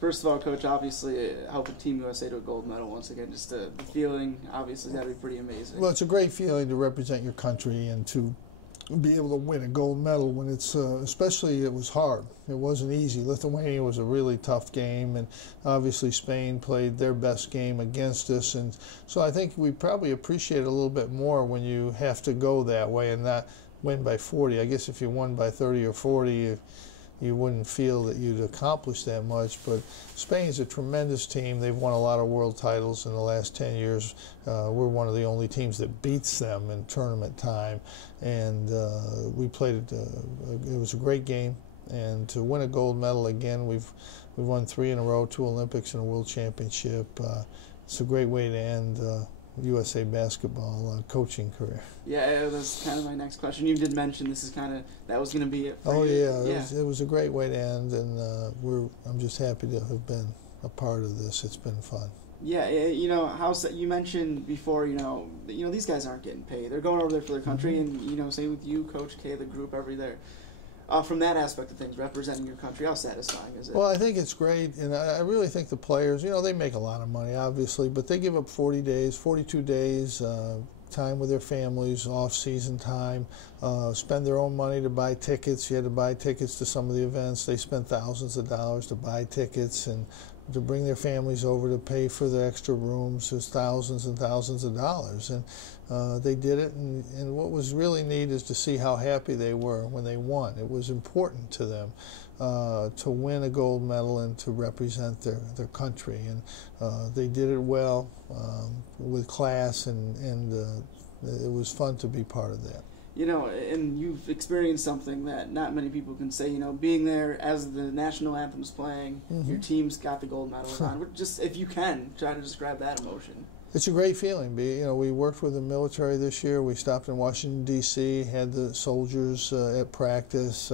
First of all, Coach, obviously helping Team USA to a gold medal once again. Just the feeling, obviously, got to be pretty amazing. Well, it's a great feeling to represent your country and to be able to win a gold medal when it's, especially it was hard. It wasn't easy. Lithuania was a really tough game, and obviously Spain played their best game against us. And so I think we probably appreciate it a little bit more when you have to go that way and not win by 40. I guess if you won by 30 or 40, you wouldn't feel that you'd accomplished that much. But Spain's a tremendous team. They've won a lot of world titles in the last 10 years. We're one of the only teams that beats them in tournament time. And we played, it was a great game. And to win a gold medal again, we've won 3 in a row, 2 Olympics and a World Championship. It's a great way to end USA basketball coaching career. Yeah, that's kind of my next question. You did mention this is kind of, that was going to be it for you. Yeah. It was a great way to end, and I'm just happy to have been a part of this. It's been fun. Yeah, you know, you mentioned before, you know, these guys aren't getting paid. They're going over there for their country, and, you know, same with you, Coach K, the group, there. From that aspect of things, representing your country, how satisfying is it? Well, I think it's great, and I really think the players, you know, they make a lot of money, obviously, but they give up 40 days, 42 days, time with their families, off-season time, spend their own money to buy tickets. You had to buy tickets to some of the events. They spent thousands of dollars to buy tickets and to bring their families over to pay for the extra rooms. There's thousands and thousands of dollars, and they did it. And what was really neat is to see how happy they were when they won. It was important to them to win a gold medal and to represent their country, and they did it well with class, and it was fun to be part of that. You know, and you've experienced something that not many people can say, you know, being there as the national anthem's playing, your team's got the gold medals on. Just, if you can, try to describe that emotion. It's a great feeling. You know, we worked with the military this year. We stopped in Washington, D.C., had the soldiers at practice,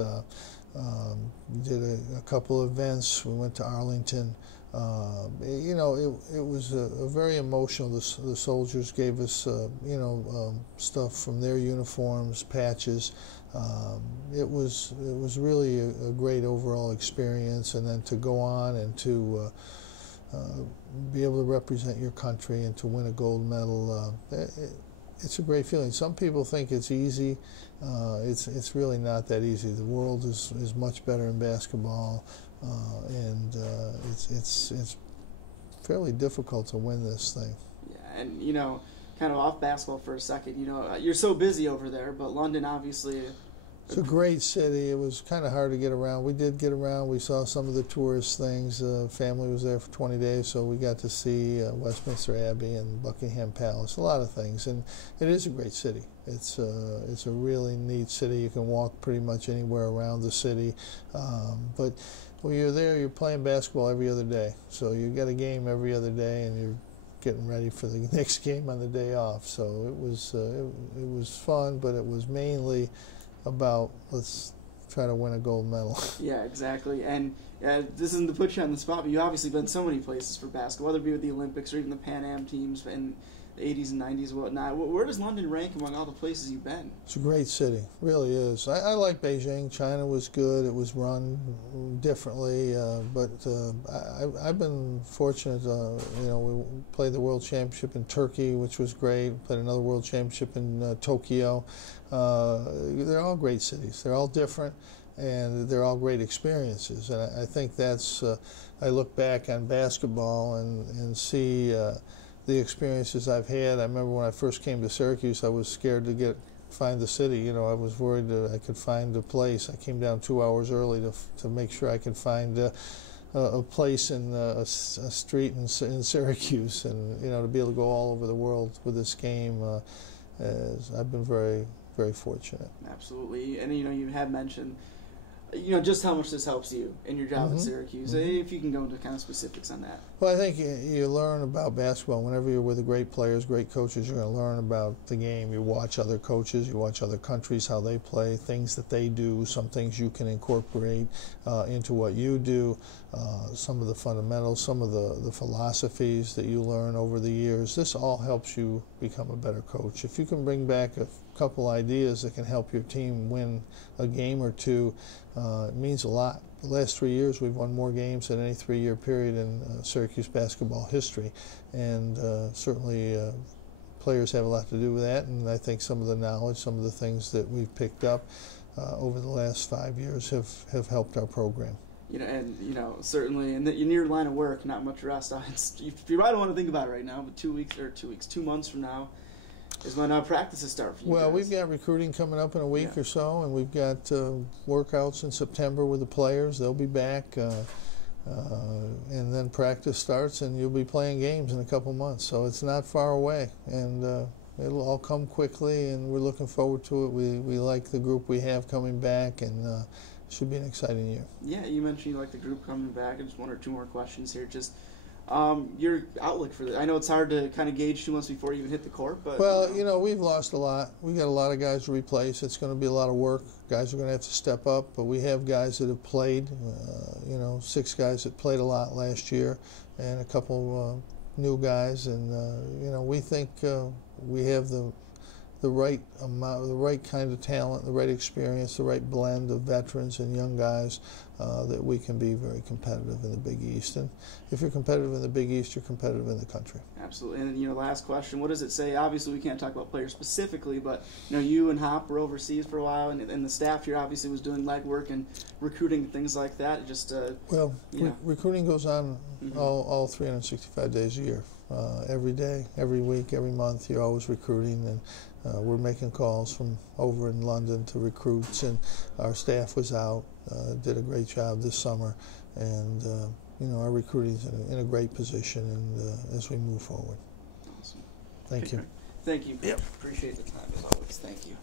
did a couple of events. We went to Arlington. You know, it was a very emotional. The soldiers gave us, you know, stuff from their uniforms, patches. It was really a great overall experience, and then to go on and to be able to represent your country and to win a gold medal, it's a great feeling. Some people think it's easy. It's really not that easy. The world is much better in basketball, and it's fairly difficult to win this thing. Yeah, and you know, kind of off basketball for a second. You know, you're so busy over there, but London obviously. It's a great city. It was kind of hard to get around. We did get around. We saw some of the tourist things. Family was there for 20 days, so we got to see Westminster Abbey and Buckingham Palace, a lot of things. And it is a great city. It's a really neat city. You can walk pretty much anywhere around the city. But when you're there, you're playing basketball every other day. So you get a game every other day, and you're getting ready for the next game on the day off. So it was fun, but it was mainly about let's try to win a gold medal. Yeah, exactly. And this isn't to put you on the spot, but you obviously been so many places for basketball, whether it be with the Olympics or even the Pan Am teams in the 80s and 90s and whatnot. Where does London rank among all the places you've been? It's a great city, really is. I like Beijing. China was good. It was run differently, but I've been fortunate. You know, we played the World Championship in Turkey, which was great. Played another World Championship in Tokyo. They're all great cities. They're all different, and they're all great experiences. And I think that's, I look back on basketball and see the experiences I've had. I remember when I first came to Syracuse, I was scared to find the city. You know, I was worried that I could find a place. I came down 2 hours early to make sure I could find a place in a street in Syracuse, and you know, to be able to go all over the world with this game, I've been very, very fortunate. Absolutely. And you know, you had mentioned, you know, just how much this helps you in your job at Syracuse. If you can go into kind of specifics on that. Well, I think you learn about basketball. Whenever you're with the great players, great coaches, you're going to learn about the game. You watch other coaches, you watch other countries, how they play, things that they do, some things you can incorporate into what you do, some of the fundamentals, some of the philosophies that you learn over the years. This all helps you become a better coach. If you can bring back a couple ideas that can help your team win a game or two, it means a lot. the last 3 years we've won more games than any 3-year period in Syracuse basketball history, and certainly players have a lot to do with that, and I think some of the knowledge, some of the things that we've picked up over the last 5 years have helped our program. Certainly in your line of work, not much rest. You probably don't want to think about it right now, but 2 months from now is when our practices start for you guys. We've got recruiting coming up in a week or so, and we've got workouts in September with the players. They'll be back, and then practice starts, and you'll be playing games in a couple months. So it's not far away, and it'll all come quickly, and we're looking forward to it. We like the group we have coming back, and it should be an exciting year. Yeah, you mentioned you like the group coming back. Just 1 or 2 more questions here. Just your outlook for this. I know it's hard to kind of gauge 2 months before you even hit the court, but we've lost a lot. We got a lot of guys to replace. It's going to be a lot of work. Guys are going to have to step up, but we have guys that have played. 6 guys that played a lot last year, and a couple new guys, and we think we have the right amount, the right kind of talent, the right experience, the right blend of veterans and young guys that we can be very competitive in the Big East. And if you're competitive in the Big East, you're competitive in the country. Absolutely. And last question: what does it say? Obviously, we can't talk about players specifically, but you and Hop were overseas for a while, and the staff here obviously was doing legwork and recruiting and things like that. Just recruiting goes on all 365 days a year. Every day, every week, every month, you're always recruiting, and we're making calls from over in London to recruits, and our staff was out, did a great job this summer, and our recruiting is in a great position, and as we move forward. Awesome. Thank you. Thank you. Yep. Appreciate the time as always. Thank you.